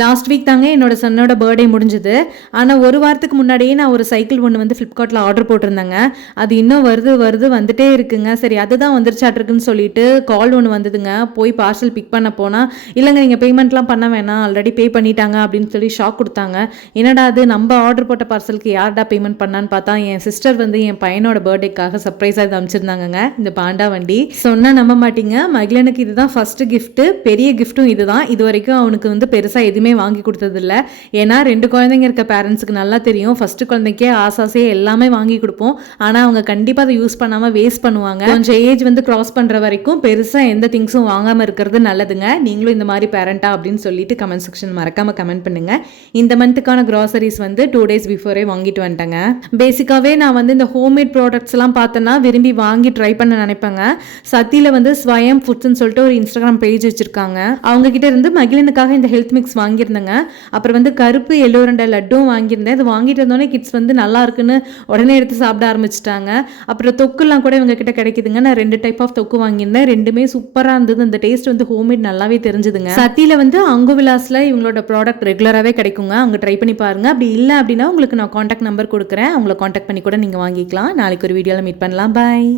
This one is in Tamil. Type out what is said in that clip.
லாஸ்ட் வீக் தாங்க என்னோட சன்னோட பர்த்டே முடிஞ்சுது. ஆனால் ஒரு வாரத்துக்கு முன்னாடியே நான் ஒரு சைக்கிள் ஒன்று வந்து ஃப்ளிப்கார்ட்டில் ஆர்டர் போட்டிருந்தேங்க. அது இன்னும் வருது வந்துட்டே இருக்குங்க. சரி அதுதான் வந்துருச்சாட்டிருக்குன்னு சொல்லிட்டு கால் ஒன்று வந்ததுங்க. போய் பார்சல் பிக் பண்ண போனால் இல்லைங்க நீங்கள் பேமெண்ட்லாம் பண்ண வேணாம், ஆல்ரெடி பே பண்ணிட்டாங்க அப்படின்னு சொல்லி ஷாக் கொடுத்தாங்க. என்னடா அது நம்ம ஆர்டர் போட்ட பார்சலுக்கு யார்டா பேமெண்ட் பண்ணான்னு பார்த்தா என் சிஸ்டர் வந்து என் பையனோட பர்த்டேக்காக சர்ப்ரைஸாக இது அமைச்சிருந்தாங்க இந்த பாண்டா வண்டி. சொன்னால் நம்ப மாட்டீங்க, மகிழனுக்கு இதுதான் ஃபர்ஸ்ட் கிஃப்ட்டு. பெரிய கிஃப்ட்டும் இதுதான். இது வரைக்கும் அவனுக்கு வந்து பெருசாக எதுவுமே வாங்கி கொடுத்ததில்ல. ஏன்னா 2 குழந்தைங்க இருக்க பேரண்ட்ஸுக்கு நல்லா தெரியும், ஃபர்ஸ்ட் குழந்தைக்கே ஆசாசே எல்லாமே வாங்கி கொடுப்போம். ஆனால் அவங்க கண்டிப்பாக அதை யூஸ் பண்ணாமல் வேஸ்ட் பண்ணுவாங்க. கொஞ்சம் ஏஜ் வந்து கிராஸ் பண்ணுற வரைக்கும் பெருசாக எந்த திங்ஸும் வாங்காமல் இருக்கிறது நல்லதுங்க. நீங்களும் இந்த மாதிரி பேரண்டா அப்படின்னு சொல்லிட்டு கமெண்ட் செக்ஷன் மறக்காம கமெண்ட் பண்ணுங்க. இந்த மந்த்துக்கான கிராசரிஸ் வந்து 2 days பிஃபோரே வாங்கிட்டு வந்துட்டேங்க. பேசிக்காவே நான் வந்து இந்த ஹோம்மேட் ப்ராடக்ட்ஸ் எல்லாம் பார்த்தேன்னா விரும்பி வாங்கி ட்ரை பண்ண நினைப்பேங்க. சத்தியில் வந்து ஸ்வயம் ஃபுட்ஸ்ன்னு சொல்லிட்டு ஒரு இன்ஸ்டாகிராம் பேஜ் வச்சிருக்காங்க. அவங்க கிட்ட இருந்து மகிழனுக்காக இந்த ஹெல்த் மிக்ஸ் வாங்கியிருந்தேங்க. அப்புறம் வந்து கருப்பு எல்லோரண்ட லட்டும் வாங்கியிருந்தேன். அது வாங்கிட்டு இருந்தோடனே கிட்ஸ் வந்து நல்லா இருக்குன்னு உடனே எடுத்து சாப்பிட ஆரம்பிச்சிட்டாங்க. அப்புறம் தொக்குலாம் கூட இவங்க கிட்ட கிடைக்குதுங்க. நான் 2 டைப் ஆஃப் தொக்கு வாங்கியிருந்தேன். ரெண்டுமே சூப்பராக இருந்தது. அந்த டேஸ்ட் வந்து ஹோம்மேட் நல்லாவே தெரிஞ்சுதுங்க. சத்தியில் வந்து அங்கு விலாஸில் இவங்களோட ப்ராடக்ட் ரெகுலராகவே கிடைக்குங்க. அங்கே ட்ரை பண்ணி பாருங்க. அப்படி இல்லை அப்படின்னா உங்களுக்கு நான் காண்டாக்ட் நம்பர் கொடுக்குறேன், அவங்களை காண்டாக்ட் பண்ணி கூட நீங்கள் வாங்கிக்கலாம். நாளைக்கு ஒரு வீடியோவில் மீட் பண்ணலாம். பாய்.